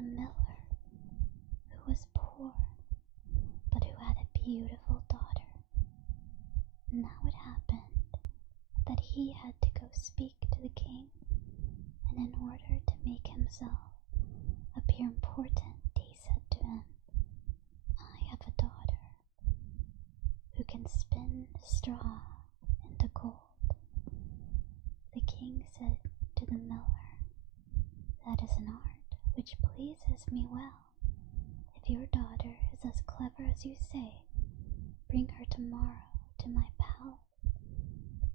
a miller who was poor but who had a beautiful daughter. Now it happened that he had to go speak to the king, and in order to make himself appear important, he said to him, "I have a daughter who can spin straw into gold." The king said to the miller, "That is an art which pleases me well. If your daughter is as clever as you say, bring her tomorrow to my palace,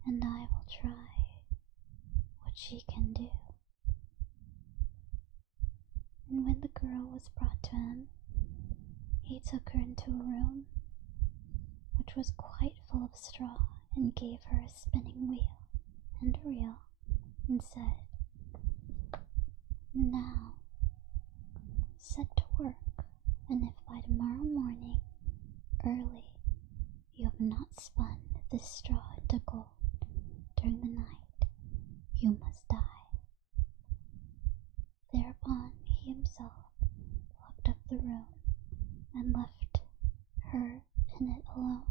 and I will try what she can do." And when the girl was brought to him, he took her into a room which was quite full of straw, and gave her a spinning wheel and a reel, and said, "Now set to work, and if by tomorrow morning early you have not spun this straw into gold during the night, you must die." Thereupon he himself locked up the room and left her in it alone.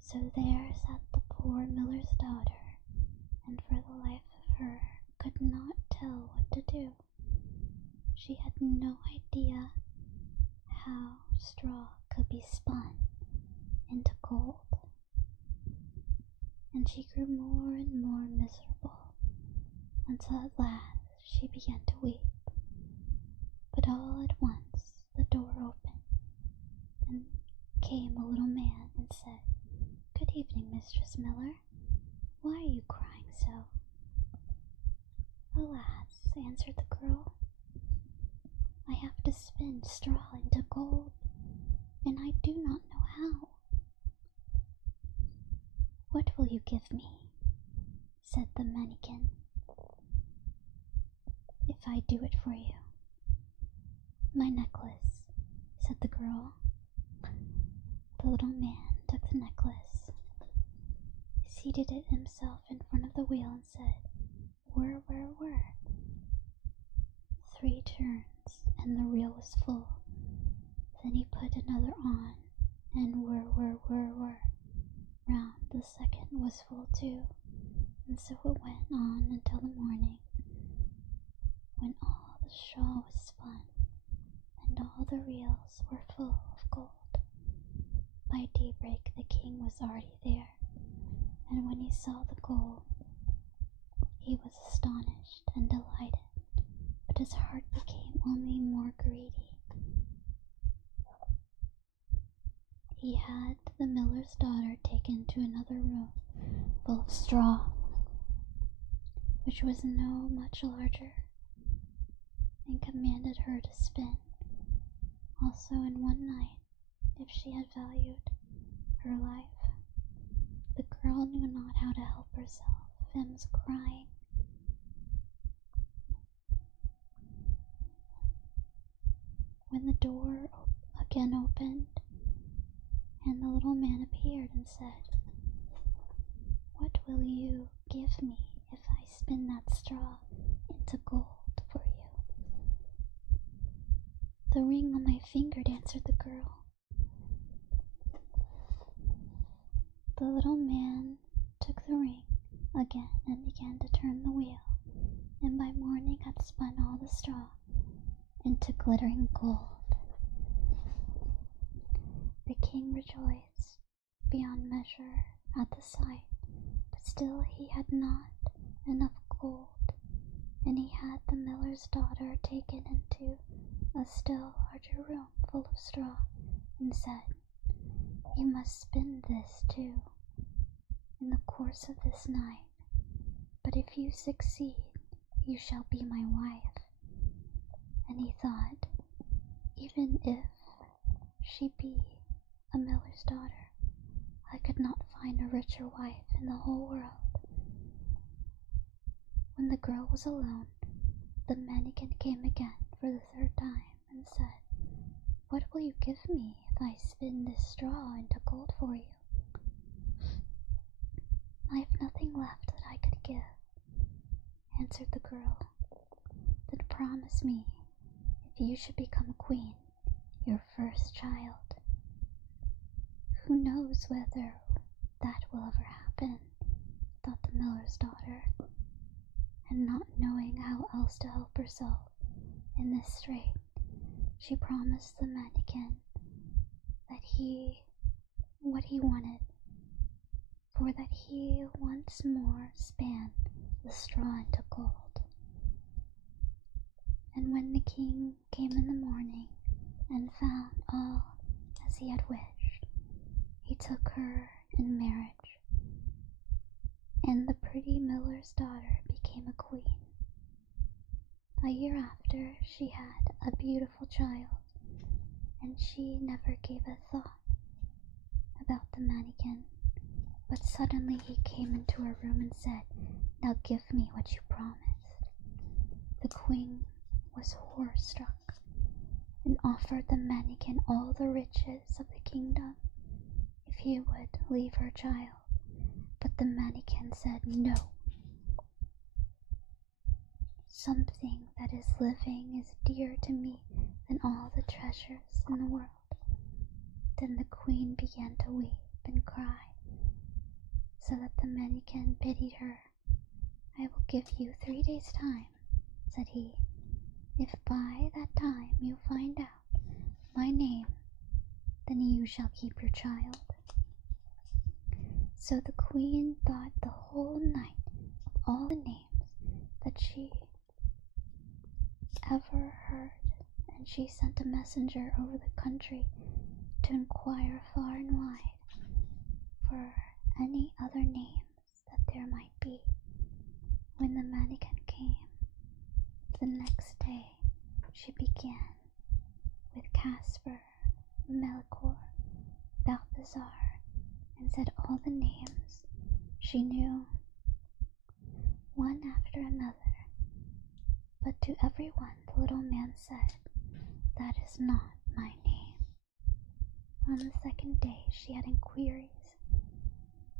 So there sat the poor miller's daughter, and for the life of her could not tell what to do. She had no idea how straw could be spun into gold, and she grew more and more miserable until at last she began to weep. But all at once the door opened, and came a little man and said, "Good evening, Mistress Miller. Why are you crying so?" "Alas," answered the girl, "I have to spin straw into gold, and I do not know how." "What will you give me," said the mannikin, "if I do it for you?" "My necklace," said the girl. The little man took the necklace, seated it himself in front of the wheel, and said, "Whir, whir, whir." 3 turns, and the reel was full. Then he put another on, and whir, whir, whir, whir. Round the second was full too, and so it went on until the morning, when all the straw was spun, and all the reels were full of gold. By daybreak the king was already there, and when he saw the gold, he was astonished and delighted, but his heart became only more greedy. He had the miller's daughter taken to another room full of straw, which was no much larger, and commanded her to spin also in one night, if she had valued her life. The girl knew not how to help herself, and was crying. When the door again opened, and the little man appeared and said, "What will you give me if I spin that straw into gold for you?" "The ring on my finger," answered the girl. The little man took the ring again and began to turn the wheel, and by morning had spun all the straw into glittering gold. The king rejoiced beyond measure at the sight, but still he had not enough gold, and he had the miller's daughter taken into a still larger room full of straw, and said, "You must spin this too in the course of this night, but if you succeed, you shall be my wife." And he thought, even if she be a miller's daughter, I could not find a richer wife in the whole world. When the girl was alone, the mannikin came again for the 3rd time and said, "What will you give me if I spin this straw into gold for you?" "I have nothing left that I could give," answered the girl. "Then promise me you should become a queen, your first child. Who knows whether that will ever happen, thought the miller's daughter, and not knowing how else to help herself in this strait, she promised the mannikin that what he wanted, for that he once more span the straw into gold. And when the king came in the morning and found all as he had wished, he took her in marriage, and the pretty miller's daughter became a queen. A year after, she had a beautiful child, and she never gave a thought about the mannikin. But suddenly he came into her room and said, "Now give me what you promised." The queen was horror-struck and offered the mannikin all the riches of the kingdom if he would leave her child. But the mannikin said, "No. Something that is living is dearer to me than all the treasures in the world." Then the queen began to weep and cry, so that the mannikin pitied her. "I will give you 3 days' time," said he. "If by that time you find out my name, then you shall keep your child." So the queen thought the whole night of all the names that she ever heard, and she sent a messenger over the country to inquire far and wide for any other names that there might be. When the mannikin came the next day, she began with Casper, Melchior, Balthazar, and said all the names she knew, one after another. But to everyone the little man said, "That is not my name." On the second day she had inquiries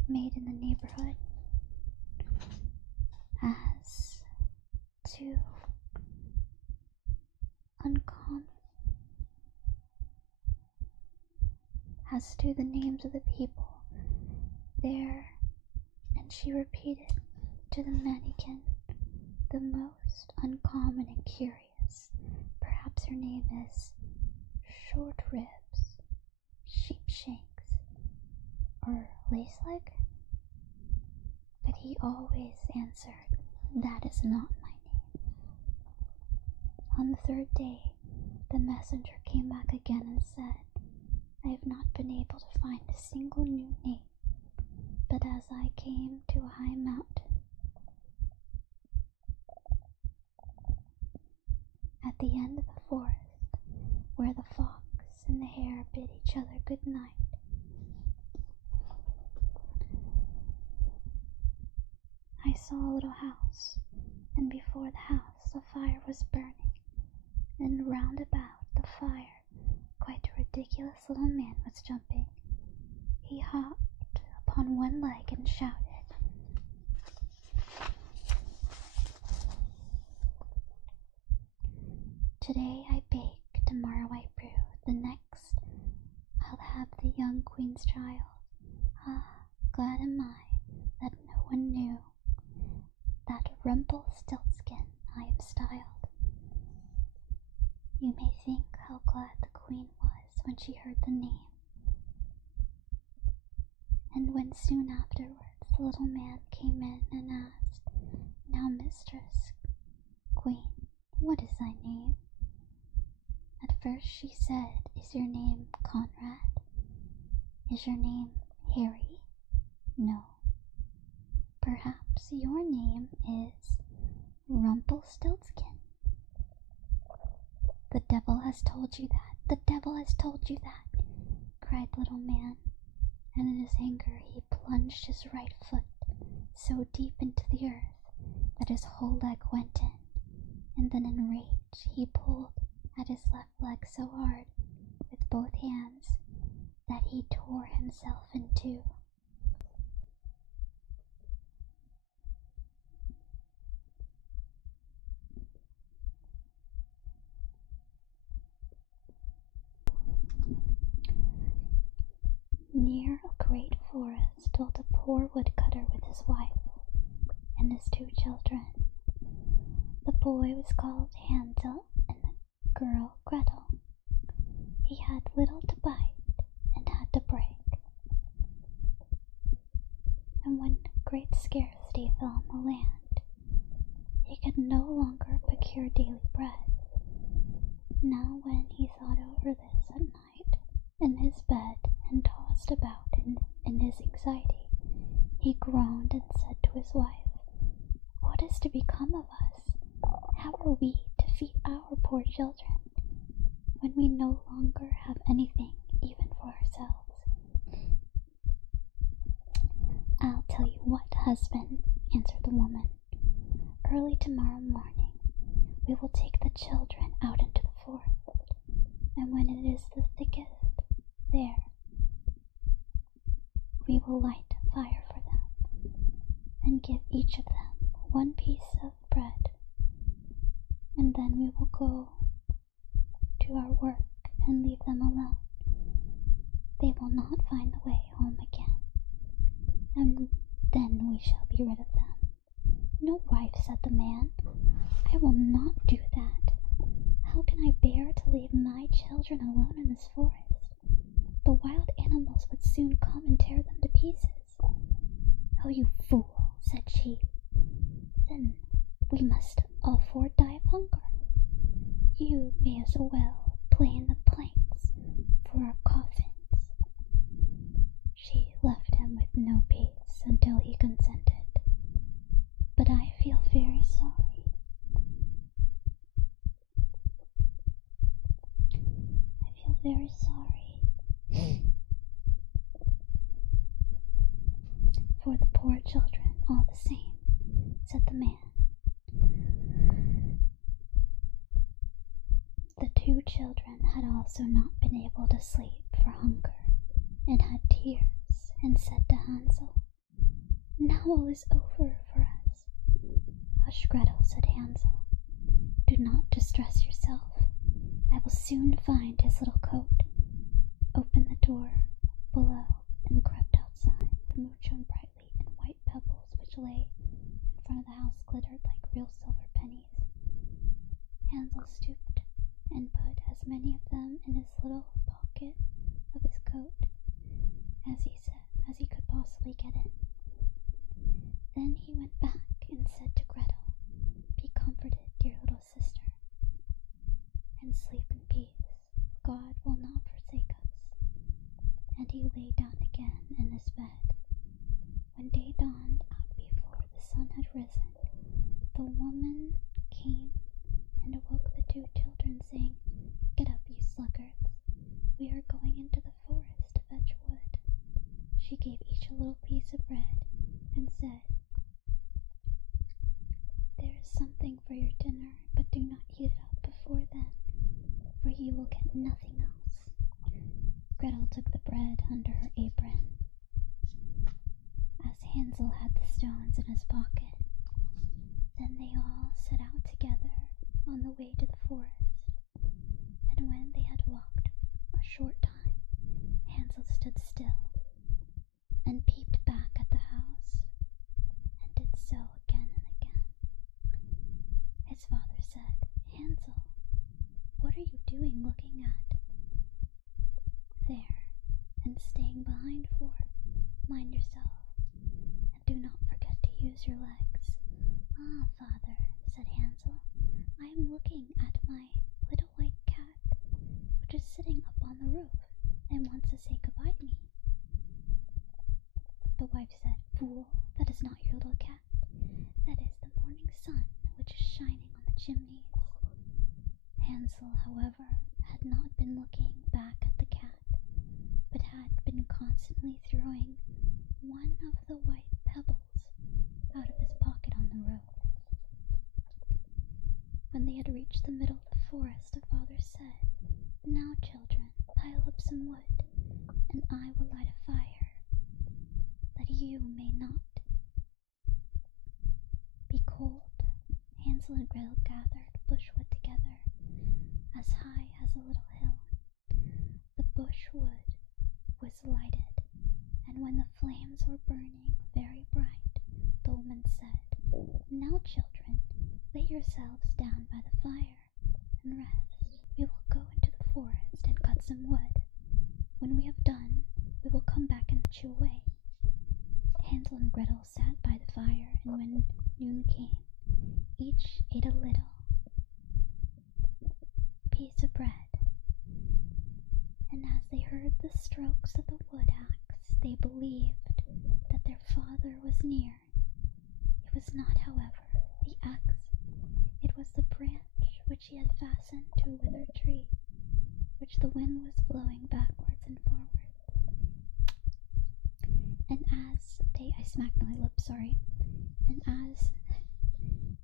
made in the neighborhood as to the names of the people there, and she repeated to the mannikin the most uncommon and curious. Perhaps her name is Short Ribs, Sheepshanks, or Laceleg? But he always answered, "That is not my name." On the third day, the messenger came back again and said, "I have not been able to find a single new name, but as I came to a high mountain, at the end of the forest, where the fox and the hare bid each other good night, I saw a little house, and before the house a fire was burning, and round about the fire quite a ridiculous little man was jumping. He hopped upon one leg and shouted, 'Today I bake, tomorrow I brew, the next I'll have the young queen's child. Ah, glad am I that no one knew that Rumpelstiltskin I am styled.' You may think how glad the queen was when she heard the name. And when soon afterwards the little man came in and asked, 'Now, mistress, queen, what is thy name?' At first she said, 'Is your name Conrad? Is your name Harry? No. Perhaps your name is Rumpelstiltskin.' 'The devil has told you that! The devil has told you that!' cried the little man, and in his anger he plunged his right foot so deep into the earth that his whole leg went in, and then in rage he pulled at his left leg so hard with both hands that he tore himself in two. dwelt a poor woodcutter with his wife and his 2 children. The boy was called Hansel and the girl Gretel. He had little to bite and had to break. And when great scarcity fell on the land, he could no longer procure daily bread. Now when he thought over this at night in his bed and tossed about in his anxiety, he groaned and said to his wife, "What is to become of us? How are we to feed our poor children when we no longer have anything even for ourselves?" "I'll tell you what, husband," answered the woman. "Early tomorrow morning we will take the children out into the forest, and when it is the thickest there, we will light a fire for them, and give each of them 1 piece of bread, and then we will go to our work and leave them alone. They will not find the way home again, and then we shall be rid of them." "No, wife," said the man, "I will not do that. How can I bear to leave my children alone in this forest? The wild animals would soon come and tear them to pieces." "Oh, you fool," said she, "then we must all 4 die of hunger. You may as well play in the planks for our coffins." She left him with no peace until he consented. "But I feel very sorry. I feel very sorry for the poor children all the same," said the man. The 2 children had also not been able to sleep for hunger, and had tears, and said to Hansel, "Now all is over for us." "Hush, Gretel," said Hansel, "do not distress yourself. I will soon find his little coat." Opened the door below and crept outside. The moon shone brightly, and white pebbles which lay in front of the house glittered like real silver pennies. Hansel stooped and put as many of them in his little pocket of his coat as he could possibly get in. Then he went back and said to Gretel, "Be comforted, dear little sister, and sleep in peace. God will not forsake us." And he lay down again in his bed. When day dawned out before the sun had risen, the woman came and awoke the 2 children, saying, "Get up, you sluggards. We are going into the forest to fetch wood." She gave each a little piece of bread and said, "There is something for your dinner, but do not eat it up before then, for you will get nothing else." Gretel took the bread under her apron, as Hansel had the stones in his pocket. Then they all set out together on the way to the forest, and when they had walked a short time, Hansel stood still and peeped back at the house, and did so again and again. His father said, "Hansel, what are you doing looking at there and staying behind for? Mind yourself, and do not forget to use your legs." "Ah, father," said Hansel, "I am looking at my little white cat, which is sitting up on the roof and wants to say goodbye to me." The wife said, "Fool, that is not your little cat. That is the morning sun which is shining on the chimneys." Hansel, however, had not been looking back at the cat, but had been constantly throwing one of the white pebbles out of his pocket on the road. When they had reached the middle of the forest, the father said, "Now, children, pile up some wood, and I will light a fire, that you may not be cold." Hansel and Gretel gathered bushwood together, as high as a little hill. The bushwood was lighted, and And when the flames were burning very bright, the woman said, "Now, children, lay yourselves down by the fire and rest. We will go into the forest and cut some wood. When we have done, we will come back and put you away." Hansel and Gretel sat by the fire, and when noon came, each ate a little piece of bread. And as they heard the strokes of the wood axe, they believed that their father was near. It was not, however, the axe. It was the branch which he had fastened to a withered tree, which the wind was blowing backwards and forwards. And as I smacked my lips, sorry. And as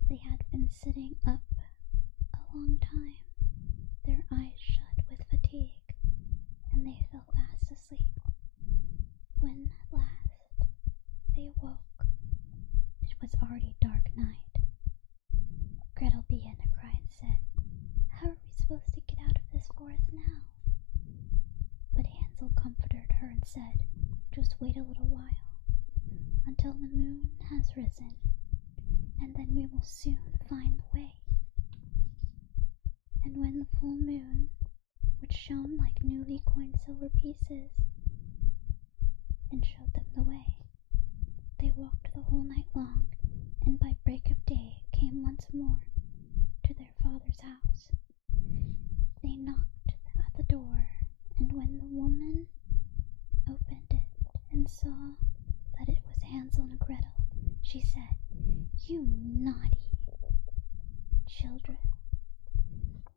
they had been sitting up a long time, their eyes shut with fatigue, and they fell fast asleep. When at last they awoke, it was already dark night. Gretel began to cry and said, "How are we supposed to get out of this forest now?" But Hansel comforted her and said, "Just wait a little while, until the moon has risen, and then we will soon find the way." And when the full moon, which shone like newly coined silver pieces, and showed them the way, they walked the whole night long, and by break of day came once more to their father's house. They knocked at the door, and when the woman opened it and saw that it was Hansel and Gretel, she said, "You naughty children,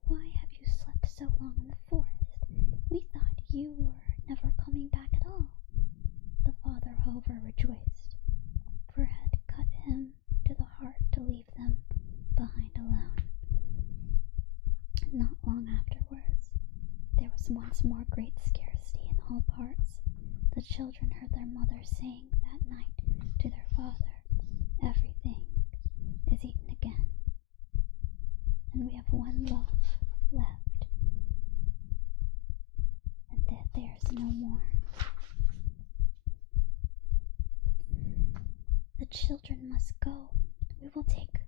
why have you slept so long in the forest? We thought you were never coming back at all." The father, however, rejoiced, for it had cut him to the heart to leave them behind alone. Not long afterwards, there was once more great scarcity in all parts. The children heard their mother saying that night to their father, "Everything is eaten again, and we have one loaf left, and that there's no more." "The children must go. We will take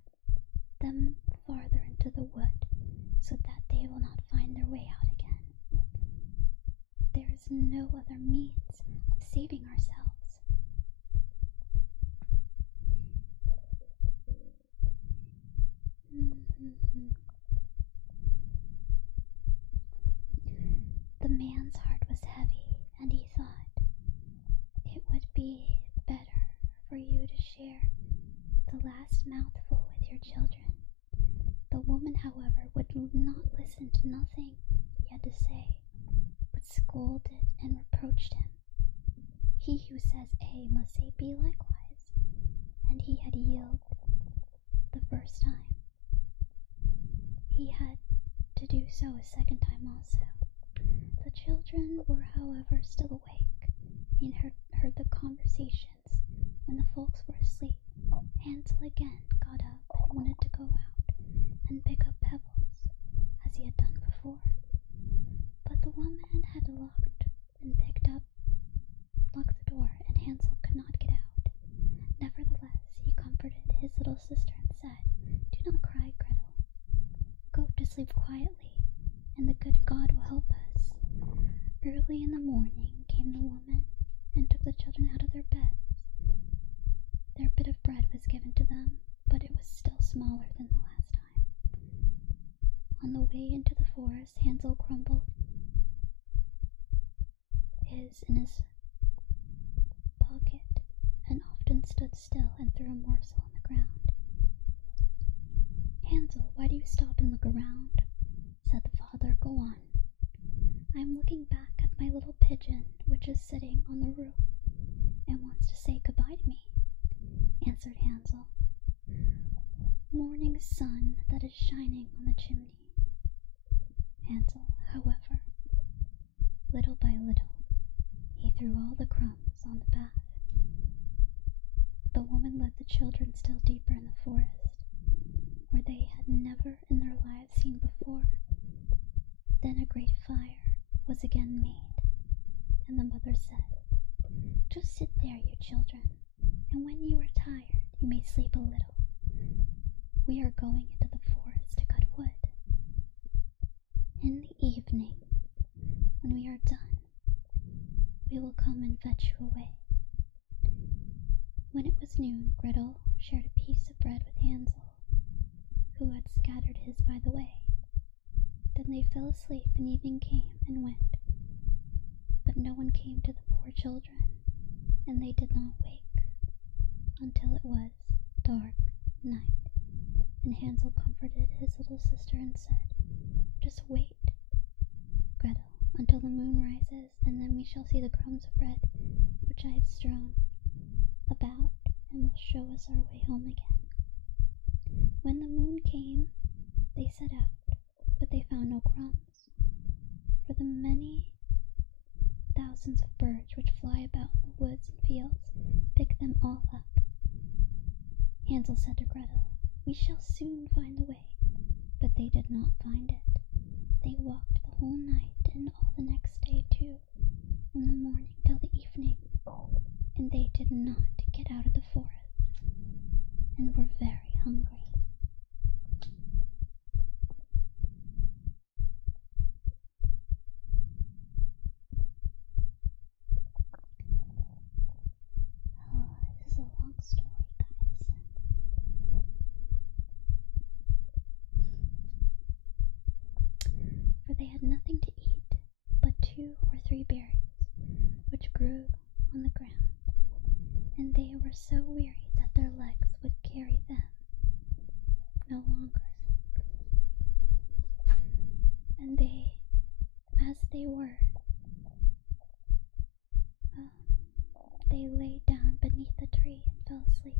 them farther into the wood, so that they will not find their way out again. There is no other means of saving ourselves." The man's heart was heavy, and he thought, "It would be better for you to share the last mouthful with your children." The woman, however, would not listen to nothing he had to say, but scolded and reproached him. He who says A must say B likewise, and he had yielded the first time. He had to do so a second time also. The children were, however, still awake, and heard the conversations. When the folks were asleep, Hansel again got up and wanted to go out and pick up pebbles, as he had done before. But the woman had locked the door, and Hansel could not get out. Nevertheless, he comforted his little sister and said, "Do not cry, Gretel. Go to sleep quietly, and the good God will help us." Early in the morning came the woman and took the children out of their beds. Their bit of bread was given to them, but it was still smaller than the last time. On the way into the forest, Hansel crumbled his in his pocket, and often stood still and threw a morsel on the ground. "Hansel, why do you stop and look around?" said the father. "Go on." "I am looking back at my little pigeon, which is sitting on the roof, and wants to say goodbye to me," answered Hansel. "Morning sun that is shining on the chimney." Hansel, however, little by little, he threw all the crumbs on the path. The woman led the children still deeper in the forest, where they had never in their lives seen before. Then a great fire was again made, and the mother said, Just sit there, you children, and when you are tired, you may sleep a little. We are going into the forest to cut wood. In the evening, when we are done, we will come and fetch you away. When it was noon, Gretel shared a piece of bread with Hansel, who had scattered his by the way. Then they fell asleep, and evening came and went. But no one came to the poor children, and they did not wake until it was dark night. And Hansel comforted his little sister and said, "Just wait, Gretel, until the moon rises, and then we shall see the crumbs of bread which I have strewn about, and will show us our way home again." When the moon came, they set out, but they found no crumbs, for the many thousands of birds which fly about in the woods and fields picked them all up. Hansel said to Gretel, "We shall soon find the way," but they did not find it. They walked the whole night and all the next day too, from the morning till the evening, and they did not get out of the forest, and were very hungry. This is a long story, guys. For they had nothing to eat but 2 or 3 berries, which grew on the ground, and they were so weary that their legs would carry them no longer. And they lay down beneath the tree and fell asleep.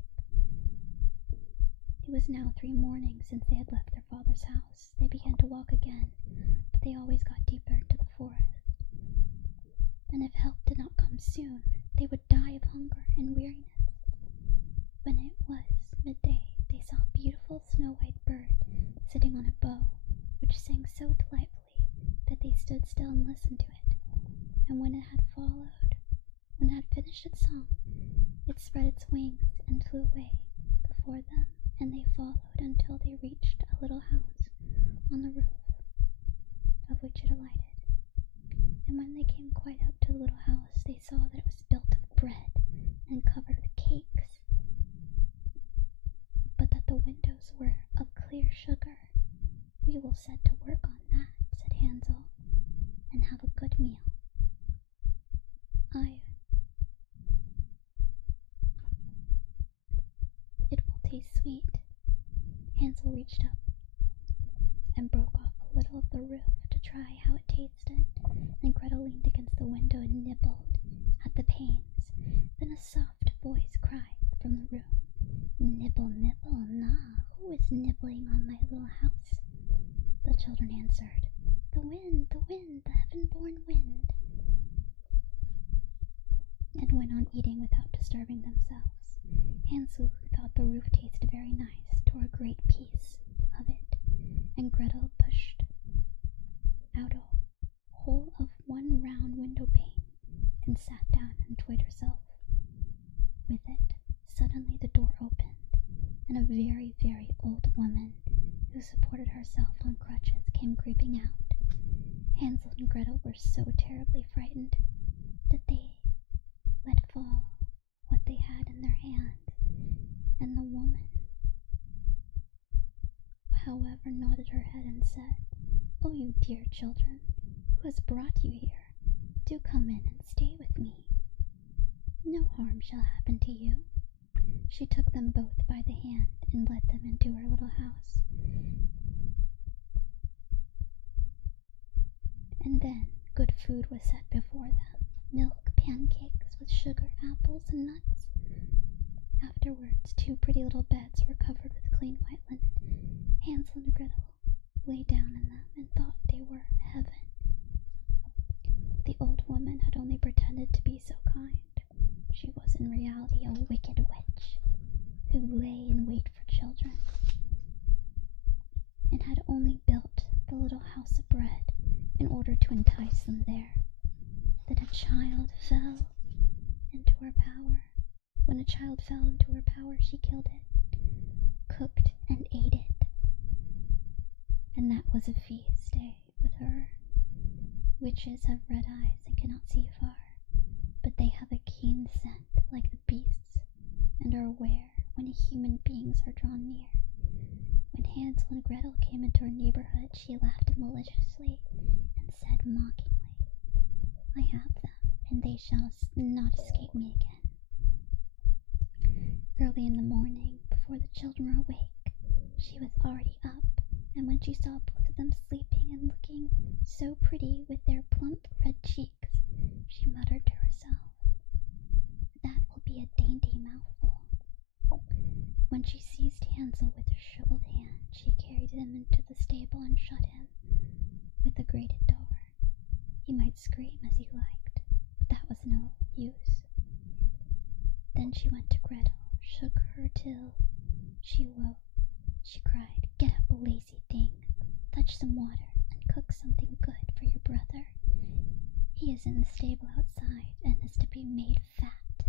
It was now 3 mornings since they had left their father's house. They began to walk again, but they always got deeper into the forest. And if help did not come soon, they would die of hunger and weariness. When it was midday, they saw a beautiful snow-white bird sitting on a bough, which sang so delightfully that they stood still and listened to it. And when it had finished its song, it spread its wings and flew away before them, and they followed until they reached a little house on the roof, of which it alighted. And when they came quite up to the little house, they saw that it was built of bread and covered with cakes, but that the windows were of clear sugar. "We will set to work on that," said Hansel, "and have a good meal. It will taste sweet." Hansel reached up and broke off a little of the roof to try how it tasted, and Gretel leaned against the window and nibbled at the panes. Then a soft voice cried from the room, "Nibble, nibble, nah, who is nibbling on my little house?" The children answered, the wind, the heaven-born wind," and went on eating without disturbing themselves. Hansel, who thought the roof tasted very nice, tore a great piece of it, and Gretel pushed out a hole of one round window pane and sat down and toyed herself with it. Suddenly the door opened, and a very, very old woman, who supported herself on crutches, came creeping out. Hansel and Gretel were so terribly frightened that they let fall what they had in their hands, and the woman, however, nodded her head and said, "Oh, you dear children, who has brought you here? Do come in and stay with me. No harm shall happen to you." She took them both by the hand and led them into her little house. And then good food was set before them, milk, pancakes with sugar, apples, and nuts. Afterwards, 2 pretty little beds were covered with clean white linen. Hansel and Gretel lay down in them and thought they were heaven. The old woman had only pretended to be so kind. She was in reality a wicked witch, who lay in wait for children, and had only built the little house of bread in order to entice them there. Then a child fell into her child fell into her power, she killed it, cooked and ate it. And that was a feast day with her. Witches have red eyes and cannot see far, but they have a keen scent like the beasts, and are aware when human beings are drawn near. When Hansel and Gretel came into her neighborhood, she laughed maliciously and said mockingly, "I have them, and they shall not escape me again." Early in the morning, before the children were awake, she was already up, and when she saw both of them sleeping and looking so pretty with their plump red cheeks, she muttered to herself, "That will be a dainty mouthful." When she seized Hansel with her shriveled hand, she carried him into the stable and shut him with the grated door. He might scream as he liked, but that was no use. Then she went to Gretel, shook her till she woke. She cried, "Get up, lazy thing, fetch some water, and cook something good for your brother. He is in the stable outside, and is to be made fat.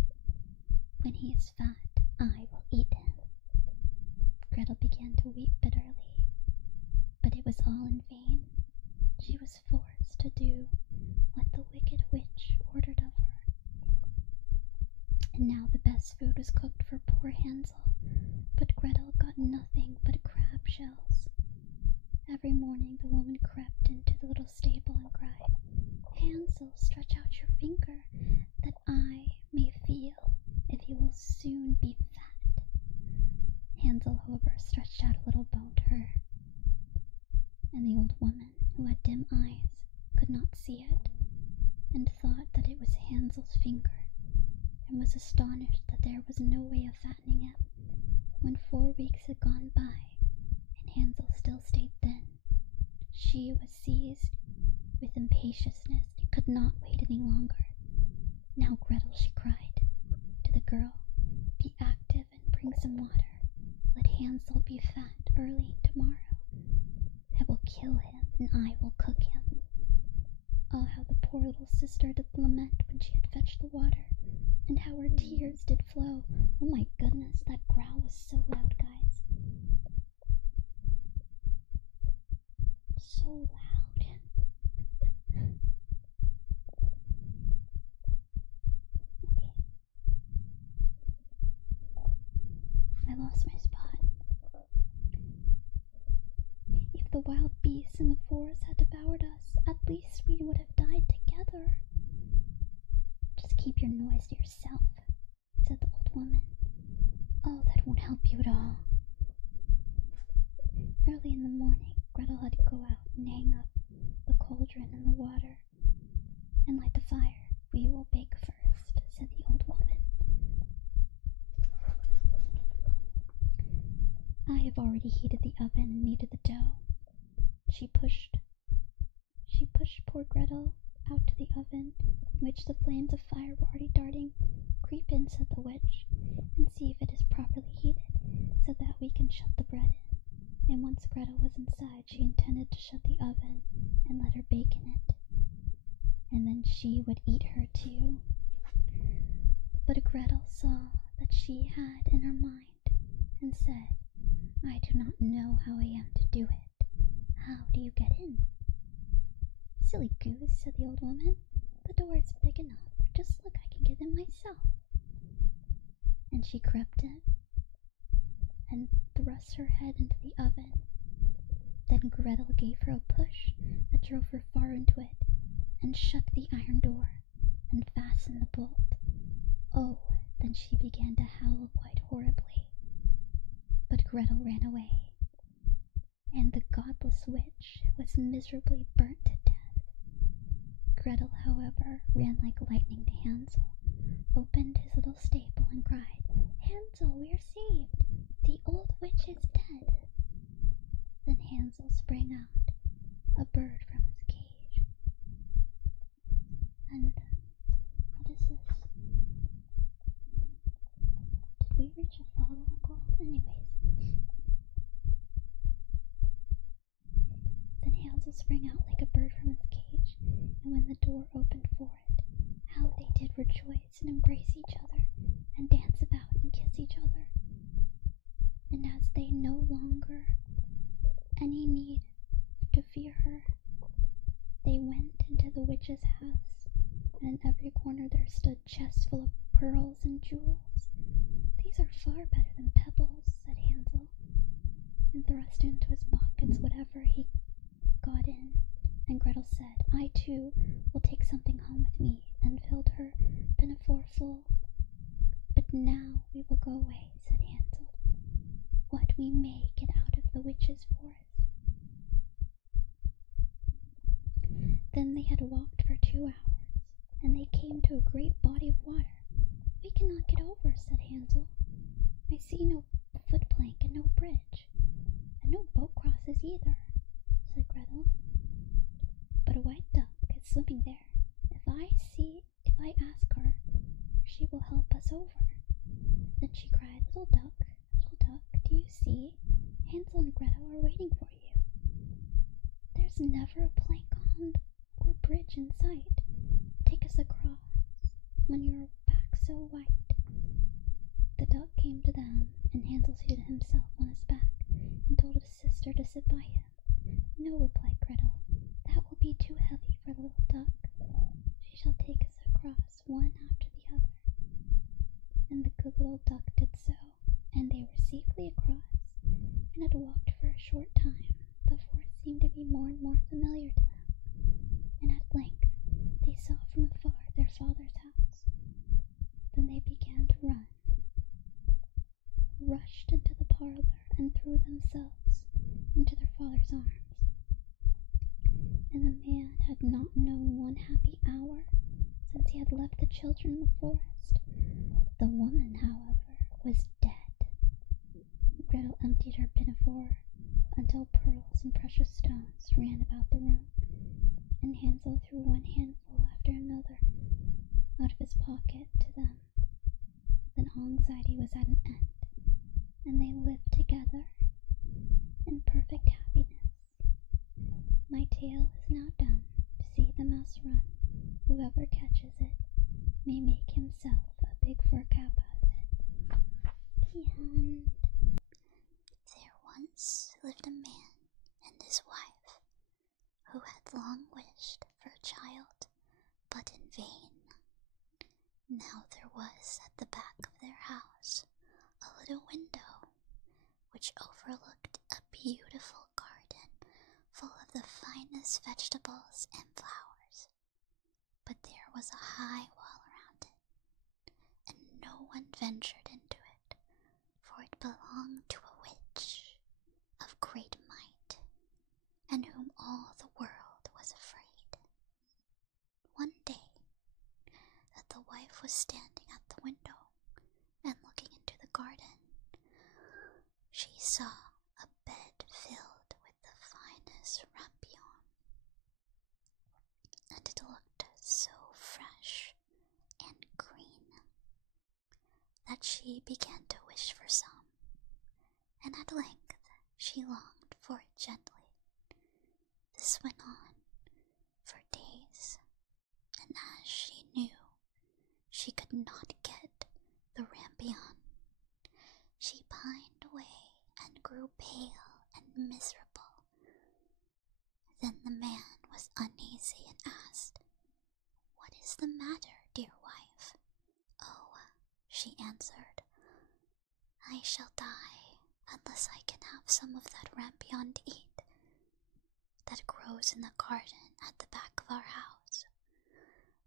When he is fat, I will eat him." Gretel began to weep bitterly, but it was all in vain. She was forced to do what the wicked witch ordered of her. And now the best food was cooked for poor Hansel, but Gretel got nothing but crab shells. Every morning the woman crept into the little stable and cried, "Hansel, stretch out your finger, that I may feel if you will soon be fat." Hansel, however, stretched out a little bone to her, and the old woman, who had dim eyes, could not see it, and thought that it was Hansel's finger, and was astonished that there was no way of fattening him. When 4 weeks had gone by, and Hansel still stayed thin, she was seized with impatience and could not wait any longer. "Now, Gretel," she cried to the girl, "be active and bring some water. Let Hansel be fat early tomorrow. I will kill him, and I will cook him." Oh, how the poor little sister did lament when she had fetched the water, and how her tears did flow. Oh my goodness, that growl was so loud, guys. So loud. Okay. I lost my spot. If the wild beasts in the forest had devoured us, at least we would have died together. "Just keep your noise to yourself," said the old woman. "Oh, that won't help you at all." Early in the morning, Gretel had to go out and hang up the cauldron and the water, and light the fire. "We will bake first," said the old woman. "I have already heated the oven and kneaded the dough." She pushed poor Gretel out to the oven, in which the flames of fire were already darting. "Creep in," said the witch, "and see if it is properly heated, so that we can shut the bread in." And once Gretel was inside, she intended to shut the oven and let her bake in it, and then she would eat her too. But Gretel saw that she had in her mind, and said, "I do not know how I am to do it. How do you get in?" "Silly goose," said the old woman, "the door is big enough. Just look, I can get in myself." And she crept in and thrust her head into the oven. Then Gretel gave her a push that drove her far into it, and shut the iron door, and fastened the bolt. Oh, then she began to howl quite horribly. But Gretel ran away, and the godless witch was miserably burnt to death. Gretel, however, ran like lightning to Hansel, opened his little stable, and cried, "Hansel, we are saved! The old witch is dead." Then Hansel sprang out, a bird from his cage. And what is this? Did we reach a follower goal? Anyways. Then Hansel sprang out like a bird from his cage, and when the door opened for it, how they did rejoice and embrace each other and dance about and kiss each other. And as they no longer any need to fear her, they went into the witch's house, and in every corner there stood chests full of pearls and jewels. "These are far better than pebbles," said Hansel, and thrust into his pockets whatever he got in. And Gretel said, "I too will take something home with me," and filled her pinafore full. "But now we will go away," said Hansel. "What we may get out of the witch's forest." Then they had walked for 2 hours, and they came to a great body of water. "We cannot get over," said Hansel. "I see no foot plank and no bridge, and no boat crosses either," said Gretel. "But a white duck is swimming there. If I ask her, she will help us over." Then she cried, little duck, do you see? Hansel and Gretel are waiting for you. There's never a plank on or bridge in sight. Take us across when your back's so white." The duck came to them, and Hansel seated himself on his back and told his sister to sit by him. "No," replied Gretel, "that will be too heavy for the little duck. She shall take us across one after the other." And the good little duck did so, and they were safely across, and had walked for a short time. The forest seemed to be more and more familiar to them, and at length they saw from afar their father's house. Then they began to run, rushed into the parlor, and threw themselves into their father's arms. And the man had not known one happy hour since he had left the children in the forest. The woman, however, was dead. Gretel emptied her pinafore until pearls and precious stones ran about the room, and Hansel threw one handful after another out of his pocket to them. Then all anxiety was at an end, and they lived together in perfect happiness. My tale is now done. See the mouse run. Whoever catches it may make himself a big fur cap out of it. The end. There once lived a man and his wife who had long wished for a child, but in vain. Now there was at the back of their house a little window which overlooked a beautiful garden full of the finest vegetables and flowers. But there was a high wall around it, and no one ventured into it, for it belonged to a witch of great might, and whom all the world was afraid. One day, that the wife was standing at the window and looking into the garden, she saw a bed filled with the finest rampion, and it looked so fresh and green that she began to wish for some, and at length she longed for it gently. This went on for days, and as she knew she could not get the rampion, she pined away and grew pale and miserable. Then the man was uneasy and asked, "What is the matter, dear wife?" "Oh," she answered, "I shall die unless I can have some of that rampion to eat that grows in the garden at the back of our house."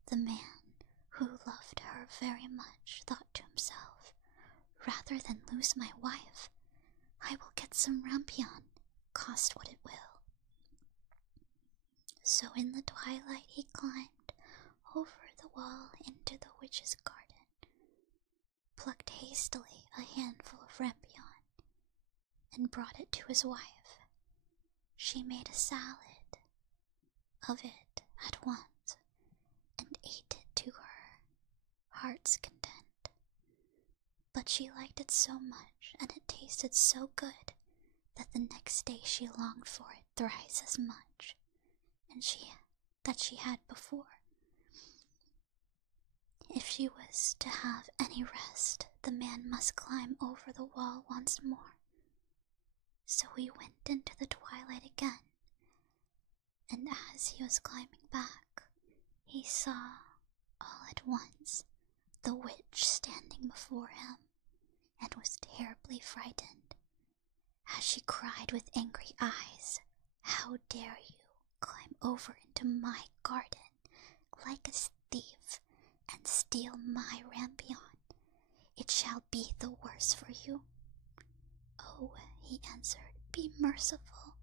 The man, who loved her very much, thought to himself, "Rather than lose my wife, I will get some rampion, cost what it will." So in the twilight he climbed over the wall into the witch's garden, plucked hastily a handful of rampion, and brought it to his wife. She made a salad of it at once, and ate it to her heart's content. But she liked it so much, and it tasted so good, that the next day she longed for it thrice as much, and she had before. If she was to have any rest, the man must climb over the wall once more. So he went into the twilight again, and as he was climbing back, he saw, all at once, the witch standing before him, and was terribly frightened, as she cried with angry eyes, "How dare you climb over into my garden like a thief and steal my rampion? It shall be the worse for you." "Oh," he answered, "be merciful,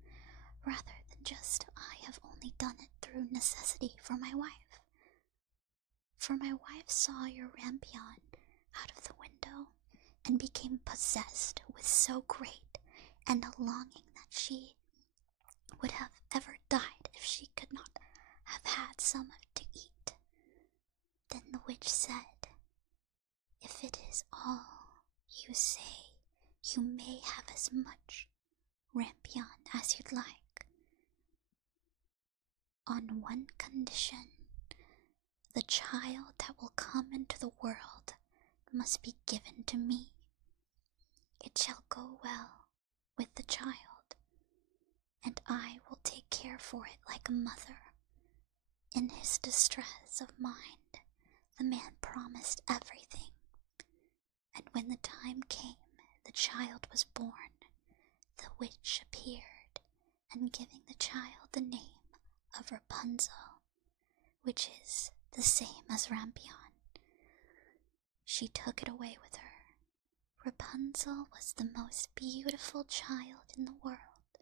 rather than just I have only done it through necessity for my wife. For my wife saw your rampion out of the window, and became possessed with so great and a longing that she would have ever died if she could not have had some to eat." Then the witch said, "If it is all you say, you may have as much rampion as you'd like, on one condition: the child that will come into the world must be given to me. It shall go well with the child, and I will take care for it like a mother." In his distress of mind, the man promised everything, and when the time came the child was born, the witch appeared, and giving the child the name of Rapunzel, which is the same as Rampion, she took it away with her. Rapunzel was the most beautiful child in the world.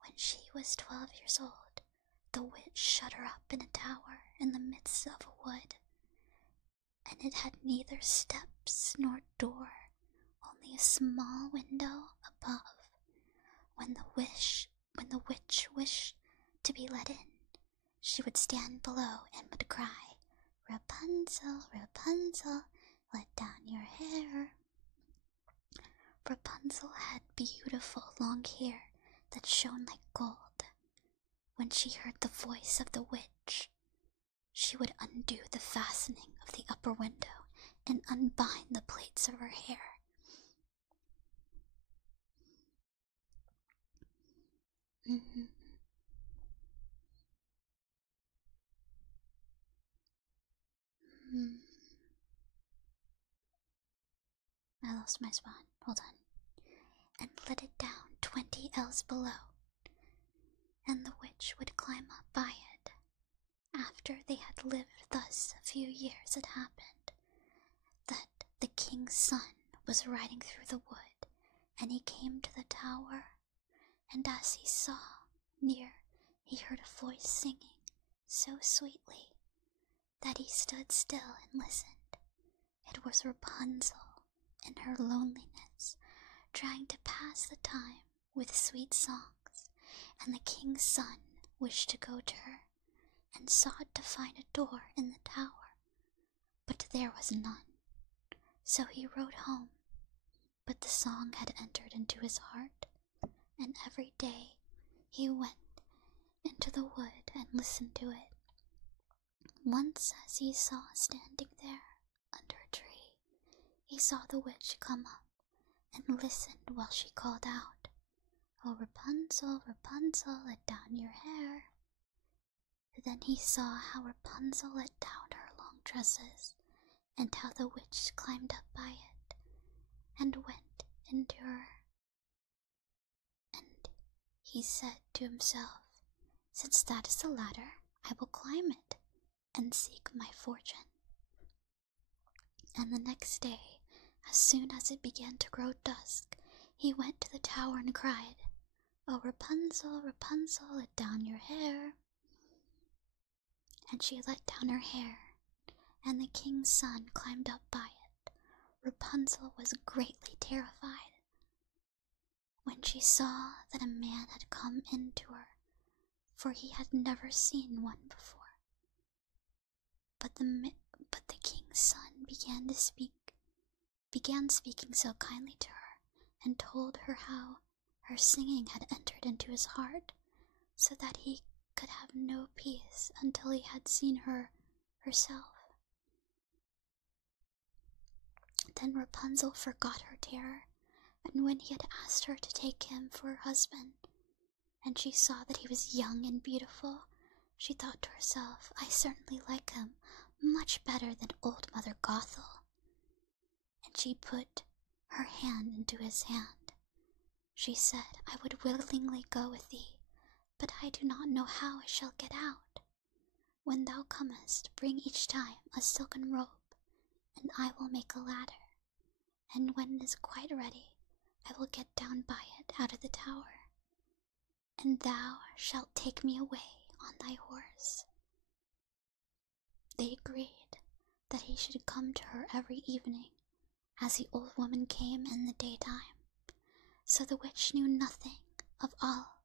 When she was 12 years old, the witch shut her up in a tower in the midst of a wood, and it had neither steps nor door, only a small window above. When the witch wished to be let in, she would stand below and would cry, "Rapunzel, Rapunzel, let down your hair." Rapunzel had beautiful long hair that shone like gold. When she heard the voice of the witch, she would undo the fastening of the upper window and unbind the plaits of her hair. I lost my spot. Hold on. And let it down 20 ells below, and the witch would climb up by it. After they had lived thus a few years, it happened that the king's son was riding through the wood, and he came to the tower, and as he saw near, he heard a voice singing so sweetly that he stood still and listened. It was Rapunzel in her loneliness, trying to pass the time with sweet songs, and the king's son wished to go to her, and sought to find a door in the tower, but there was none. So he rode home, but the song had entered into his heart, and every day he went into the wood and listened to it. Once, as he saw standing there under a tree, he saw the witch come up and listened while she called out, "Oh, Rapunzel, Rapunzel, let down your hair." Then he saw how Rapunzel let down her long tresses, and how the witch climbed up by it and went into her. And he said to himself, "Since that is the ladder, I will climb it and seek my fortune." And the next day, as soon as it began to grow dusk, he went to the tower and cried, "Oh, Rapunzel, Rapunzel, let down your hair." And she let down her hair, and the king's son climbed up by it. Rapunzel was greatly terrified when she saw that a man had come into her, for he had never seen one before. But the king's son began speaking so kindly to her, and told her how her singing had entered into his heart, so that he could have no peace until he had seen her herself. then Rapunzel forgot her terror, and when he had asked her to take him for her husband, and she saw that he was young and beautiful, she thought to herself, I certainly like him much better than old Mother Gothel. And she put her hand into his hand. She said, I would willingly go with thee, but I do not know how I shall get out. When thou comest, bring each time a silken robe, and I will make a ladder, and when it is quite ready, I will get down by it out of the tower, and thou shalt take me away on thy horse. They agreed that he should come to her every evening, as the old woman came in the daytime. So the witch knew nothing of all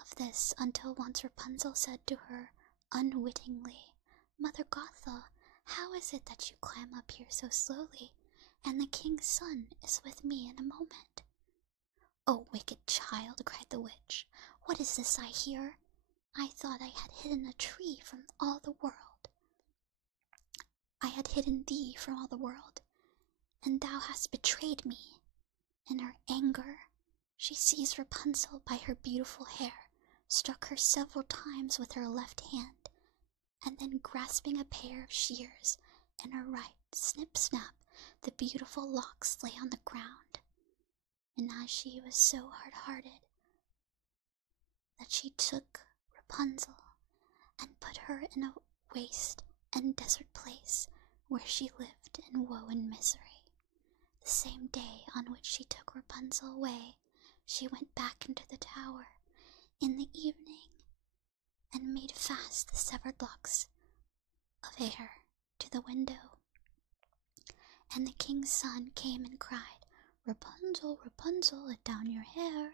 of this until once Rapunzel said to her unwittingly, Mother Gothel, how is it that you climb up here so slowly, and the king's son is with me in a moment? Oh, wicked child, cried the witch, what is this I hear? I thought I had hidden a tree from all the world. I had hidden thee from all the world, and thou hast betrayed me. In her anger, she seized Rapunzel by her beautiful hair, struck her several times with her left hand, and then grasping a pair of shears in her right, snip-snap, the beautiful locks lay on the ground. And as she was so hard-hearted that she took Rapunzel and put her in a waste and desert place where she lived in woe and misery. The same day on which she took Rapunzel away, she went back into the tower in the evening and made fast the severed locks of hair to the window. And the king's son came and cried, Rapunzel, Rapunzel, let down your hair.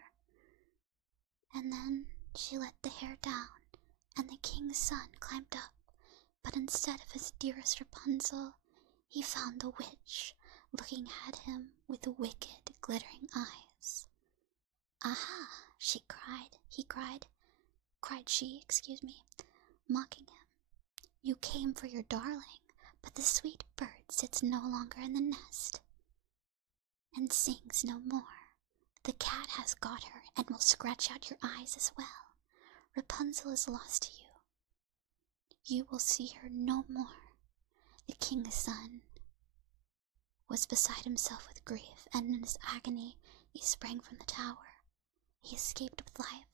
And then she let the hair down, and the king's son climbed up, but instead of his dearest Rapunzel, he found the witch looking at him with wicked, glittering eyes. Aha, cried she, mocking him. You came for your darling, but the sweet bird sits no longer in the nest, and sings no more. The cat has got her, and will scratch out your eyes as well. Rapunzel is lost to you. You will see her no more. The king's son was beside himself with grief, and in his agony he sprang from the tower. He escaped with life,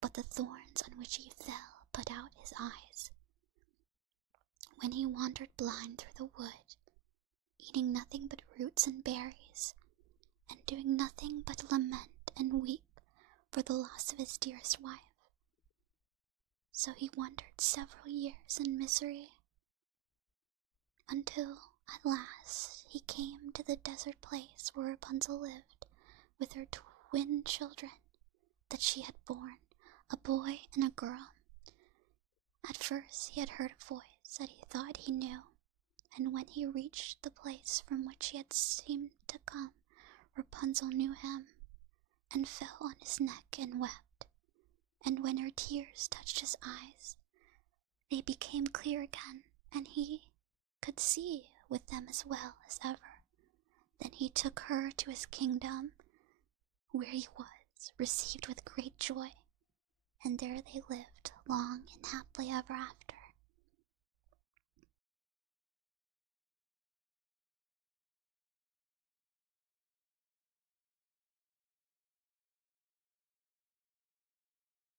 but the thorns on which he fell put out his eyes. When he wandered blind through the wood, eating nothing but roots and berries, and doing nothing but lament and weep for the loss of his dearest wife. So he wandered several years in misery, until at last he came to the desert place where Rapunzel lived with her twin children that she had borne, a boy and a girl. At first he had heard a voice that he thought he knew, and when he reached the place from which he had seemed to come, Rapunzel knew him, and fell on his neck and wept, and when her tears touched his eyes, they became clear again, and he could see with them as well as ever. Then he took her to his kingdom, where he was received with great joy, and there they lived long and happily ever after.